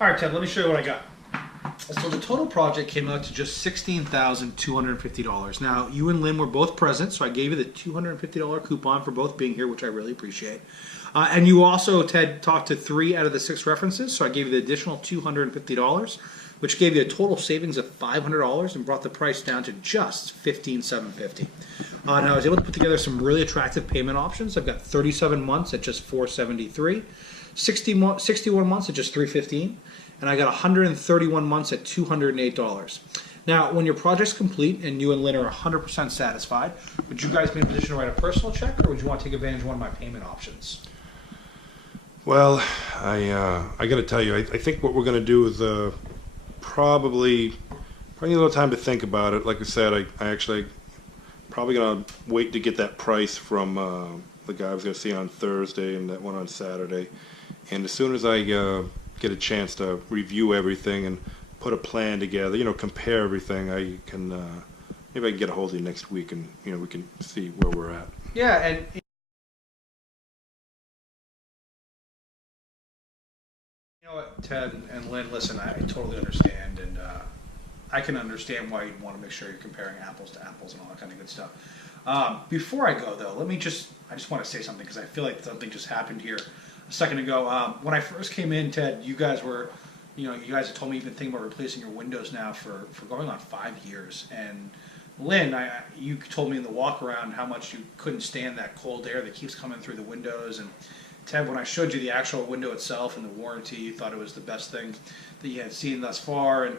All right, Ted, let me show you what I got. So the total project came out to just $16,250. Now, you and Lynn were both present, so I gave you the $250 coupon for both being here, which I really appreciate. And you also, Ted, talked to 3 out of the 6 references, so I gave you the additional $250, which gave you a total savings of $500 and brought the price down to just $15,750. Now, I was able to put together some really attractive payment options. I've got 37 months at just $473, 61 months at just $315, and I got 131 months at $208. Now, when your project's complete and you and Lynn are 100% satisfied, would you guys be in a position to write a personal check, or would you want to take advantage of one of my payment options? Well, I got to tell you, I think what we're going to do is probably need a little time to think about it. Like I said, I actually probably going to wait to get that price from the guy I was going to see on Thursday and that one on Saturday. And as soon as I get a chance to review everything and put a plan together, compare everything, I can maybe I can get a hold of you next week and we can see where we're at. Yeah, and you know what, Ted and Lynn, listen, I totally understand, and I can understand why you'd want to make sure you're comparing apples to apples and all that kind of good stuff. Before I go, though, I just want to say something because I feel like something just happened here a second ago. When I first came in, Ted, you guys had told me you've been thinking about replacing your windows now for going on 5 years. And Lynn, you told me in the walk around how much you couldn't stand that cold air that keeps coming through the windows. And Ted, when I showed you the actual window itself and the warranty, you thought it was the best thing that you had seen thus far. And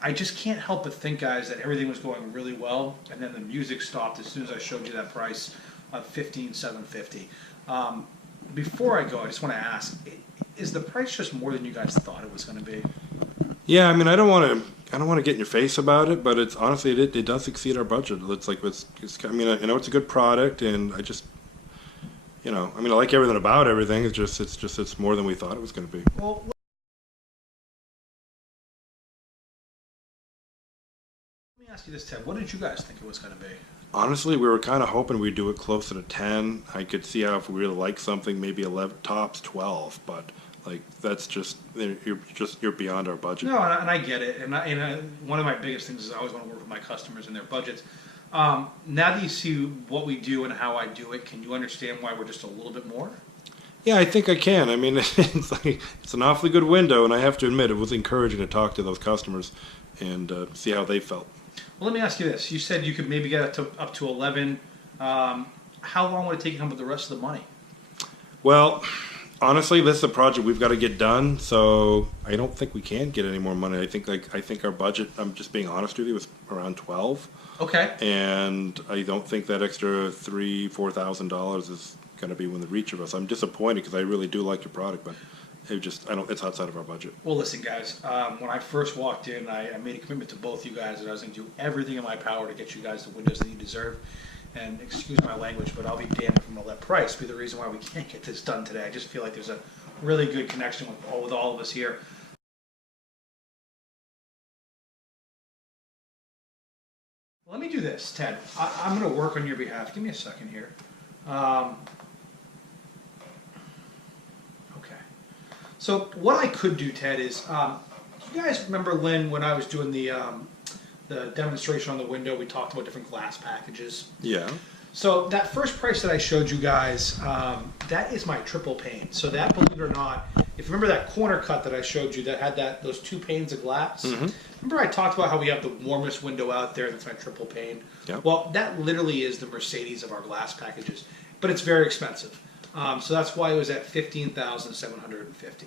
I just can't help but think, guys, that everything was going really well, and then the music stopped as soon as I showed you that price of $15,750. Before I go, I just want to ask: is the price just more than you guys thought it was going to be? Yeah, I mean, I don't want to get in your face about it, but it's honestly it does exceed our budget. I mean, I know it's a good product, and I just, I like everything about everything. It's more than we thought it was going to be. Well, let me ask you this, Ted. What did you guys think it was going to be? Honestly, we were kind of hoping we'd do it closer to 10. I could see how if we really like something, maybe 11, tops 12, but that's you're beyond our budget. No, and I get it. And one of my biggest things is I always want to work with my customers and their budgets. Now that you see what we do and how I do it, can you understand why we're just a little bit more? Yeah, I think I can. I mean, it's an awfully good window, and I have to admit it was encouraging to talk to those customers and see how they felt. Well, let me ask you this. You said you could maybe get up to 11. How long would it take you to come up with the rest of the money? Well, honestly, this is a project we've got to get done, so I don't think we can get any more money. I think our budget, I'm just being honest with you, was around 12. Okay. And I don't think that extra $4,000 is going to be within the reach of us. I'm disappointed because I really do like your product, but it's outside of our budget. Well, listen, guys. When I first walked in, I made a commitment to both you guys that I was going to do everything in my power to get you guys the windows that you deserve. And excuse my language, but I'll be damned if I'm going to let price be the reason why we can't get this done today. I just feel like there's a really good connection with all of us here. Let me do this, Ted. I'm going to work on your behalf. Give me a second here. Okay. So what I could do, Ted, is you guys remember, Lynn, when I was doing the demonstration on the window, we talked about different glass packages. Yeah. So that first price that I showed you guys, that is my triple pane. So that, believe it or not, if you remember that corner cut that I showed you that had those 2 panes of glass, remember I talked about how we have the warmest window out there, that's my triple pane? Yep. Well, that literally is the Mercedes of our glass packages, but it's very expensive. So that's why it was at $15,750.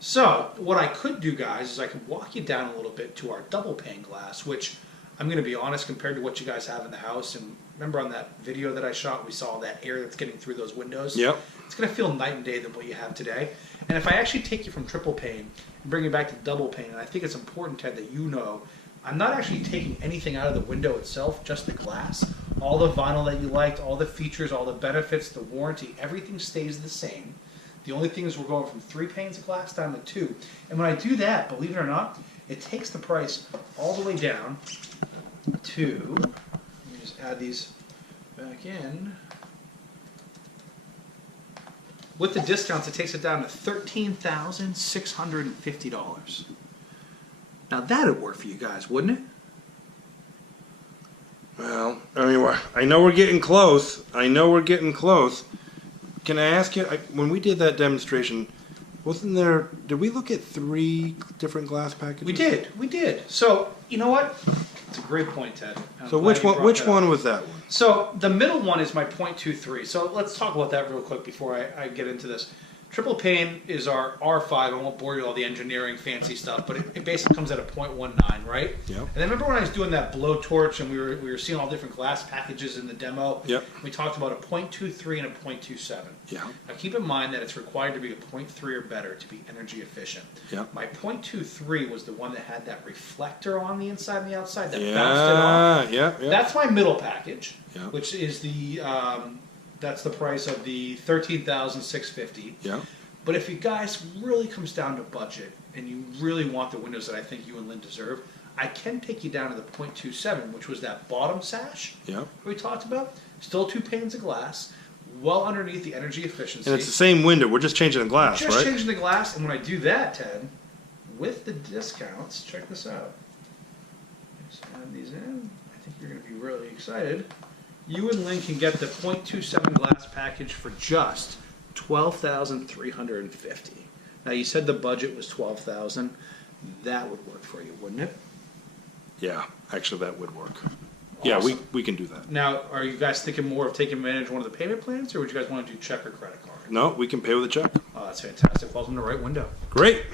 So what I could do, guys, is I could walk you down a little bit to our double pane glass, which I'm going to be honest, compared to what you guys have in the house, and remember on that video that I shot, we saw that air that's getting through those windows? Yep. It's going to feel night and day than what you have today. And if I actually take you from triple pane and bring you back to double pane, and I think it's important, Ted, that you know, I'm not actually taking anything out of the window itself, just the glass. All the vinyl that you liked, all the features, all the benefits, the warranty, everything stays the same. The only thing is we're going from 3 panes of glass down to 2. And when I do that, believe it or not, it takes the price all the way down to, let me just add these back in, With the discounts, it takes it down to $13,650. Now that'd work for you guys, wouldn't it? Well, I mean, I know we're getting close. Can I ask you, when we did that demonstration, did we look at 3 different glass packages? We did. So, you know what? It's a great point, Ted. So which one was that one? So the middle one is my .23. So let's talk about that real quick before I get into this. Triple pane is our R5. I won't bore you with all the engineering fancy stuff, but it basically comes at a .19, right? Yep. And then remember when I was doing that blowtorch and we were seeing all different glass packages in the demo? Yep. We talked about a .23 and a .27. Yeah. Now keep in mind that it's required to be a .3 or better to be energy efficient. Yep. My .23 was the one that had that reflector on the inside and the outside that bounced it off. Yeah. That's my middle package, Yeah. which is that's the price of the $13,650. Yeah. But if you guys really comes down to budget and you really want the windows that I think you and Lynn deserve, I can take you down to the .27, which was that bottom sash Yeah. we talked about. Still 2 panes of glass, well underneath the energy efficiency. And it's the same window. We're just changing the glass, Just right? changing the glass, and when I do that, Ted, with the discounts, check this out. Just add these in. I think you're going to be really excited. You and Lynn can get the .27 glass package for just $12,350. Now you said the budget was $12,000. That would work for you, wouldn't it? Yeah, actually, that would work. Yeah, Awesome. we can do that. Now, are you guys thinking more of taking advantage of one of the payment plans, or would you guys want to do check or credit card? No, we can pay with a check. Oh, that's fantastic. Welcome to Right Window. Great.